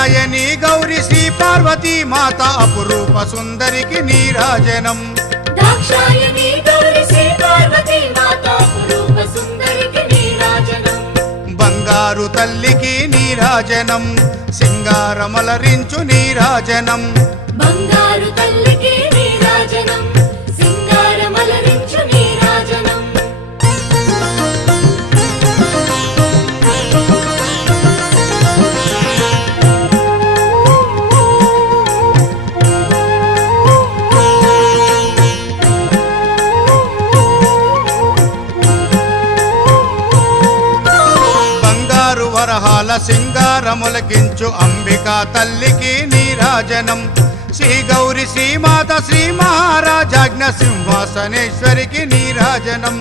దాక్షాయణి గౌరి శ్రీ పార్వతీ మాత అపురూప సుందరికి నీరాజనం దాక్షాయణి గౌరి శ్రీ పార్వతీ మాత అపురూప సుందరికి నీరాజనం బంగారు తల్లికి నీరాజనం సింగారమలరించు నీరాజనం బంగారు తల్లికి నీరాజనం సింగారమలరించు నీరాజనం బంగారు వరహాల సింగారములకించు అంబికా తల్లికి నీరాజనం శ్రీ గౌరి శ్రీమాత శ్రీ మహారాజాజ్ఞ సింహాసనేశ్వరికి నీరాజనం